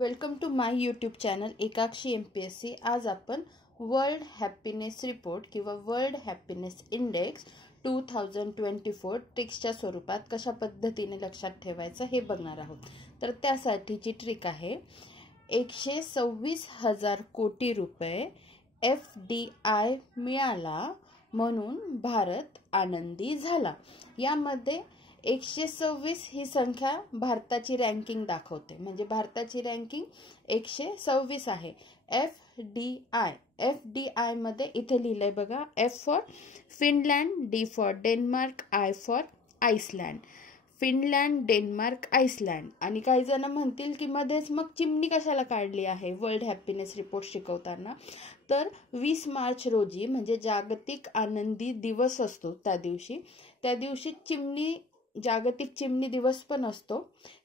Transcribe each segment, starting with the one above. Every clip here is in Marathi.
Welcome to my YouTube channel Ekakshi MPSC। आज आपण वर्ल्ड हॅपीनेस रिपोर्ट किंवा वर्ल्ड हॅपीनेस इंडेक्स 2024 ट्रिक्सच्या स्वरूपात कशा पद्धतीने लक्षात ठेवायचं हे बघणार आहोत। तर त्यासाठीची ट्रिक आहे 126,000 कोटी रुपये FDI मिळाला म्हणून भारत आनंदी झाला। यामध्ये 126 ही संख्या भारताची रँकिंग दाखवते, म्हणजे भारताची रँकिंग 126 आहे। FDI मध्ये इथे लिहिलंय बघा, F for Finland, D for Denmark, I for Iceland. Finland, Denmark, Iceland. आणि काही जण म्हणतील की मध्येच मग चिमणी कशाला काढली आहे वर्ल्ड हॅपीनेस रिपोर्ट शिकवताना। तर 20 मार्च रोजी म्हणजे जागतिक आनंदी दिवस असतो, त्या दिवशी चिमणी जागतिक चिमणी दिवस पण असतो।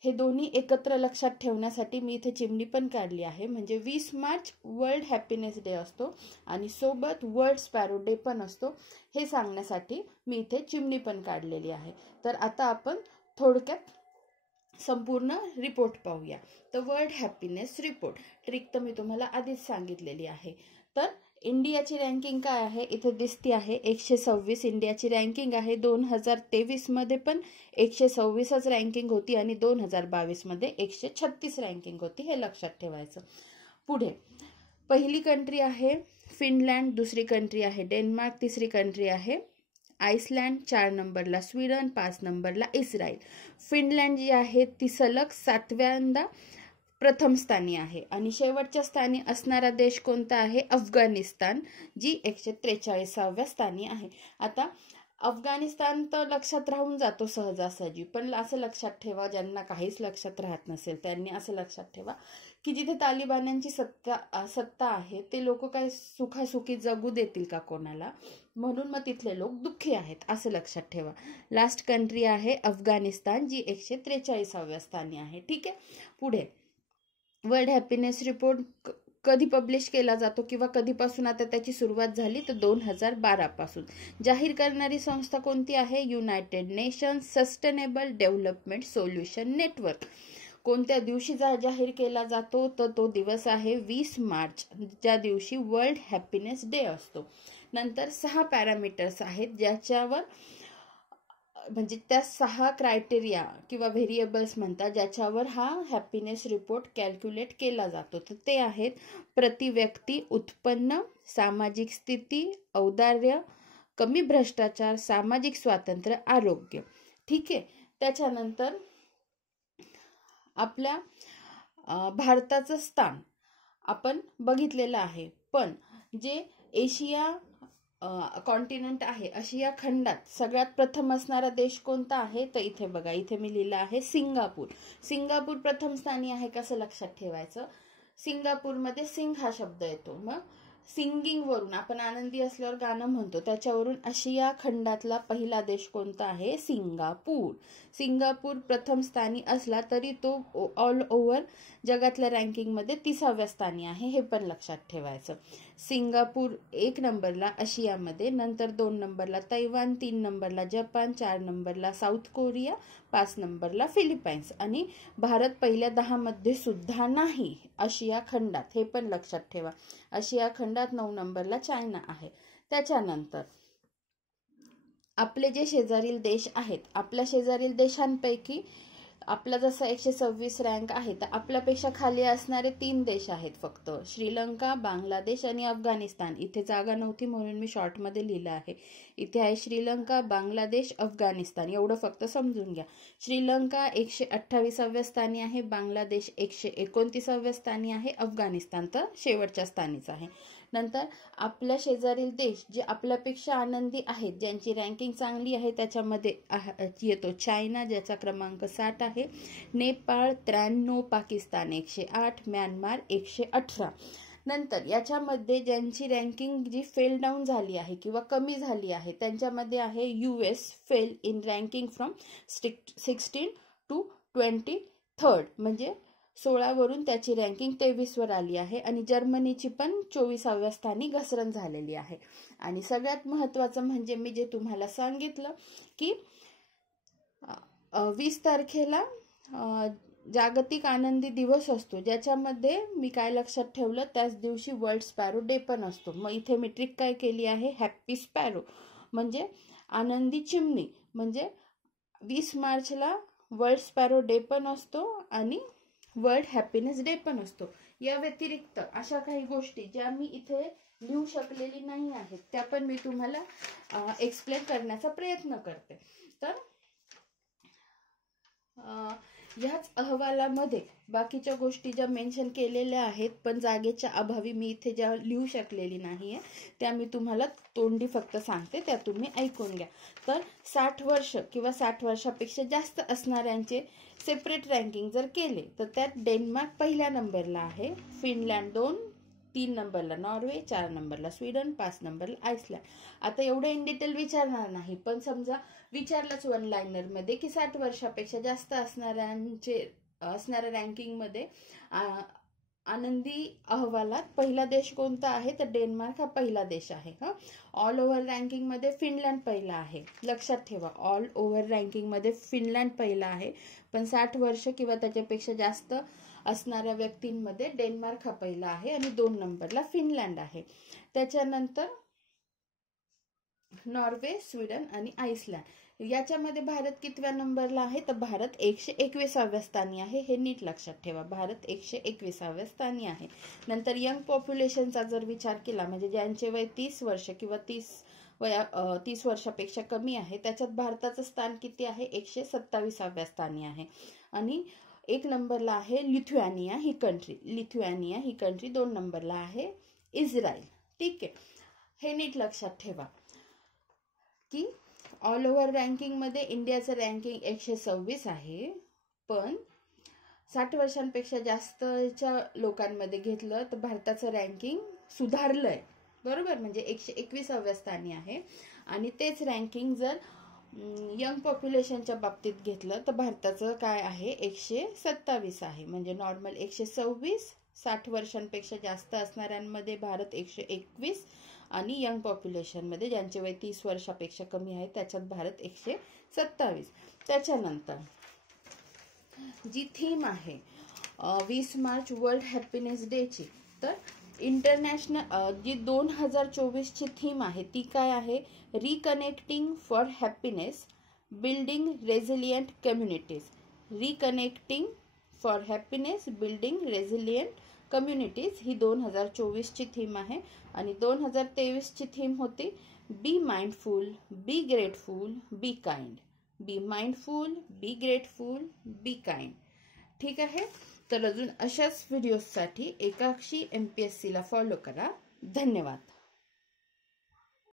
हे दोन्ही एकत्र लक्षात ठेवण्यासाठी मी इथे चिमणी पण काढली आहे। म्हणजे 20 मार्च वर्ल्ड हॅपीनेस डे असतो आणि सोबत वर्ल्ड स्पॅरो डे पण असतो, हे सांगण्यासाठी मी इथे चिमणी पण काढलेली आहे। तर आता आपण थोडक्यात संपूर्ण रिपोर्ट पाहूया। तर वर्ल्ड हॅपीनेस रिपोर्ट ट्रिक तर मी तुम्हाला आधीच सांगितलेली आहे। तर इंडियाची रँकिंग काय आहे इथे दिसती आहे, 126 इंडियाची रँकिंग आहे। 2023 मध्ये पण 126च रँकिंग होती आणि 2022 मध्ये 136 रँकिंग होती, हे लक्षात ठेवायचं। पुढे पहिली कंट्री आहे फिनलँड, दुसरी कंट्री आहे डेन्मार्क, तिसरी कंट्री आहे आइसलँड, 4 नंबरला स्वीडन, 5 नंबरला इस्रायल। फिनलँड जी आहे ती सलग 7व्यांदा प्रथम स्थानी आहे आणि शेवटच्या स्थानी असणारा देश कोणता आहे, अफगाणिस्तान, जी 143व्या स्थानी आहे। आता अफगाणिस्तान तर लक्षात राहून जातो सहजासहजी, पण असं लक्षात ठेवा, ज्यांना काहीच लक्षात राहत नसेल त्यांनी असं लक्षात ठेवा की जिथे तालिबान्यांची सत्ता आहे ते लोक काय सुखासुखी जगू देतील का कोणाला, म्हणून मग तिथले लोक दुःखी आहेत, असं लक्षात ठेवा। लास्ट कंट्री आहे अफगाणिस्तान, जी 143व्या स्थानी आहे। ठीक आहे। पुढे वर्ल्ड हॅपीनेस रिपोर्ट कधी पब्लिश केला जातो किंवा कधीपासून आता त्याची सुरुवात झाली, तर 2012 पासून। जाहीर करणारी संस्था कोणती आहे, United nations sustainable development solution network. कोणत्या दिवशी जाहीर केला जातो, तर तो दिवस आहे 20 मार्च, ज्या दिवशी वर्ल्ड हॅपीनेस डे असतो। नंतर 6 पॅरामीटर्स आहेत ज्याच्यावर म्हणजे त्या 6 क्रायटेरिया किंवा व्हेरिएबल्स म्हणतात ज्याच्यावर हा हॅपीनेस रिपोर्ट कॅल्क्युलेट केला जातो। तर ते आहेत प्रति व्यक्ती उत्पन्न, सामाजिक स्थिती, औदार्य, कमी भ्रष्टाचार, सामाजिक स्वातंत्र्य, आरोग्य। ठीक आहे। त्याच्यानंतर आपल्या भारताचं स्थान आपण बघितलेलं आहे, पण जे एशिया कॉन्टिनेंट आहे, आशिया खंडात सगळ्यात प्रथम असणारा देश कोणता आहे, तर इथे बघा, इथे मी लिहिलं आहे सिंगापूर। सिंगापूर प्रथम स्थानी आहे, कसं लक्षात ठेवायचं, सिंगापूरमध्ये सिंग हा शब्द येतो। मग सिंगिंग वरून आपण आनंदी असल्यावर गाणं म्हणतो, त्याच्यावरून आशिया खंडातला पहिला देश कोणता आहे, सिंगापूर। सिंगापूर प्रथम स्थानी असला तरी तो ऑल ओव्हर जगातल्या रँकिंगमध्ये 30व्या स्थानी आहे, हे पण लक्षात ठेवायचं। सिंगापूर 1 नंबरला आशियामध्ये, नंतर 2 नंबरला तैवान, 3 नंबरला जपान, 4 नंबरला साऊथ कोरिया, 5 नंबरला फिलिपाईन्स आणि भारत पहिल्या 10 मध्ये सुद्धा नाही आशिया खंडात, हे पण लक्षात ठेवा। आशिया खंडात 9 नंबरला चायना आहे। त्याच्यानंतर आपले जे शेजारील देश आहेत, आपल्या शेजारील देशांपैकी आपला जसा 126 रँक आहे, तर आपल्यापेक्षा खाली असणारे 3 देश आहेत फक्त, श्रीलंका, बांगलादेश आणि अफगाणिस्तान। इथे जागा नव्हती म्हणून मी शॉर्टमध्ये लिहिलं आहे, इथे आहे श्रीलंका, बांगलादेश, अफगाणिस्तान, एवढं फक्त समजून घ्या। श्रीलंका 128व्या स्थानी आहे, बांगलादेश 129व्या स्थानी आहे, अफगाणिस्तान तर शेवटच्या स्थानीच आहे। नंतर आपल्या शेजारील देश जे आपल्यापेक्षा आनंदी आहेत, ज्यांची रँकिंग चांगली आहे, त्याच्यामध्ये येतो चायना, ज्याचा क्रमांक 60 आहे, नेपाळ 93, पाकिस्तान 108, म्यानमार 118। नंतर याच्यामध्ये ज्यांची रँकिंग जी फेल डाऊन झाली आहे किंवा कमी झाली आहे, त्यांच्यामध्ये आहे US fail in ranking from 16 to 23rd, म्हणजे 16 वरून त्याची रँकिंग 23 वर आली आहे आणि जर्मनीची पण 24व्या स्थानी घसरण झालेली आहे। आणि सगळ्यात महत्त्वाचं म्हणजे मी जे तुम्हाला सांगितलं की 20 तारखेला जागतिक आनंदी दिवस असतो, ज्याच्यामध्ये मी काय लक्षात ठेवलं, त्याच दिवशी वर्ल्ड स्पॅरो डे पण असतो. मग इथे मी ट्रिक काय केली आहे, हॅप्पी स्पॅरो म्हणजे आनंदी चिमणी, म्हणजे 20 मार्चला वर्ल्ड स्पॅरो डे पण असतो आणि वर्ल्ड हॅपीनेस डे पण असतो. या व्यतिरिक्त अशा काही गोष्टी ज्या मी इथे लिहू शकलेली नाही आहेत, त्या पण मी तुम्हाला एक्सप्लेन करण्याचा प्रयत्न करते. तर ह्याच अहवालामध्ये बाकीच्या गोष्टी ज्या मेन्शन केलेल्या आहेत, पण जागेच्या अभावी मी इथे ज्या लिहू शकलेली नाहीये, त्या मी तुम्हाला तोंडी फक्त सांगते, त्या तुम्ही ऐकून घ्या. तर 60 वर्ष किंवा 60 वर्षापेक्षा जास्त असणाऱ्यांचे सेपरेट रँकिंग जर केले, तर त्यात डेन्मार्क पहिल्या नंबरला आहे, फिनलँड 2, 3 नंबरला नॉर्वे, 4 नंबरला स्वीडन, 5 नंबरला आइसलँड. आता एवढं इन डिटेल विचारणार नाही, पण समजा विचारलंच वन लाइनर मध्ये की 60 वर्षापेक्षा जास्त असणाऱ्या रँकिंग मध्ये आनंदी अहवालात पहिला देश कोणता आहे, तर डेन्मार्क हा पहिला देश आहे. ऑल ओव्हर रँकिंग मध्ये फिनलँड पहिला आहे, लक्षात ठेवा. ऑल ओव्हर रँकिंग मध्ये फिनलँड पहिला आहे, पण 60 वर्ष किंवा त्याच्यापेक्षा जास्त असणाऱ्या व्यक्तींमध्ये डेन्मार्क हा पहिला आहे आणि 2 नंबरला फिनलँड आहे. त्याच्यानंतर नॉर्वे, स्वीडन आणि आइसलँड. याच्यामध्ये भारत कितव्या नंबरला आहे, तर भारत 121व्या स्थानी आहे. हे नीट लक्षात ठेवा, भारत 121व्या स्थानी आहे. नंतर यंग पॉप्युलेशनचा जर विचार केला, म्हणजे ज्यांचे वय 30 वर्ष किंवा 30 वर्षापेक्षा कमी आहे, त्याच्यात भारताचं स्थान किती आहे, 127व्या स्थानी आहे. आणि 1 नंबरला आहे लिथुआनिया ही कंट्री. 2 नंबरला आहे इस्रायल. ठीक आहे, हे नीट लक्षात ठेवा की ऑल ओव्हर रँकिंग मध्ये इंडियाचं रँकिंग 126 आहे, पण 60 वर्षांपेक्षा जास्तच्या लोकांमध्ये घेतलं तर भारताचं रँकिंग सुधारलंय, बरोबर, म्हणजे 121व्या स्थानी आहे. आणि तेच रँकिंग जर यंग पॉप्युलेशनच्या बाबतीत घेतलं तर भारताचं काय आहे, 127 आहे. म्हणजे नॉर्मल 126, 60 वर्षांपेक्षा जास्त असणाऱ्यांमध्ये भारत 121 आणि यंग पॉप्युलेशन मध्ये ज्यांचे वय 30 वर्षापेक्षा कमी आहे त्याच्यात भारत 127. त्याच्यानंतर जी थीम आहे 20 मार्च वर्ल्ड हॅपीनेस डे ची, तर इंटरनॅशनल जी 2024 ची थीम आहे ती काय आहे, reconnecting for happiness, building resilient communities. Reconnecting for happiness, building resilient communities ही 2024 ची थीम आहे. आणि 2023 ची थीम होती be mindful, be grateful, be kind. Be mindful, be grateful, be kind. ठीक आहे, तर अजून अशाच व्हिडिओसाठी एकाक्षी MPSC ला फॉलो करा. धन्यवाद.